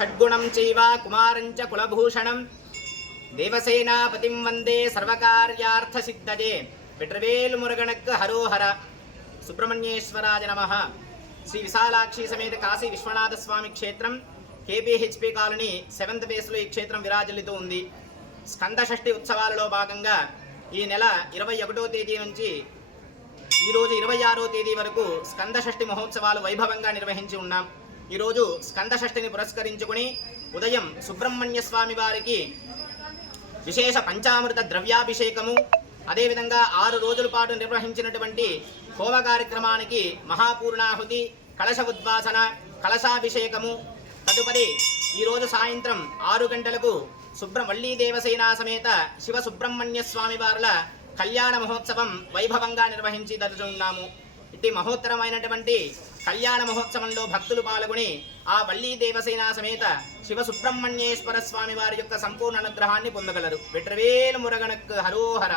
షడ్గుణం చైవ కుమారం చ కులభూషణం దేవసేనాపతిం వందే సర్వకార్యార్థ సిద్ధజే వెట్రవేలు మురుగనక్ హరోహర సుబ్రహ్మణ్యేశ్వరాయ నమః. శ్రీ విశాలాక్షి సమేత కాశీ విశ్వనాథ స్వామి క్షేత్రం కేపీహెచ్పి కాలనీ 7th ఫేస్లో ఈ క్షేత్రం విరాజిల్లుతూ ఉంది. స్కంద షష్ఠి ఉత్సవాలలో భాగంగా ఈ నెల 21వ తేదీ నుంచి ఈరోజు 26వ తేదీ వరకు స్కంద షష్ఠి మహోత్సవాలు వైభవంగా నిర్వహించి ఉన్నాం. ఈరోజు స్కంద షష్ఠిని పురస్కరించుకుని ఉదయం సుబ్రహ్మణ్య స్వామి వారికి విశేష పంచామృత ద్రవ్యాభిషేకము, అదేవిధంగా 6 రోజుల పాటు నిర్వహించినటువంటి హోమ కార్యక్రమానికి మహాపూర్ణాహుతి, కలశ ఉద్వాసన, కలశాభిషేకము. తదుపరి ఈరోజు సాయంత్రం 6 గంటలకు వల్లీ దేవసేనా సమేత శివ సుబ్రహ్మణ్య స్వామి వారుల కళ్యాణ మహోత్సవం వైభవంగా నిర్వహించి దర్శిస్తున్నాము. ఇట్టి మహోత్తరమైనటువంటి కళ్యాణ మహోత్సవంలో భక్తులు పాల్గొని ఆ వల్లీ దేవసేనా సమేత శివ సుబ్రహ్మణ్యేశ్వర స్వామి వారి యొక్క సంపూర్ణ అనుగ్రహాన్ని పొందగలరు. వెట్రవేలు మురగనక్ హరోహర.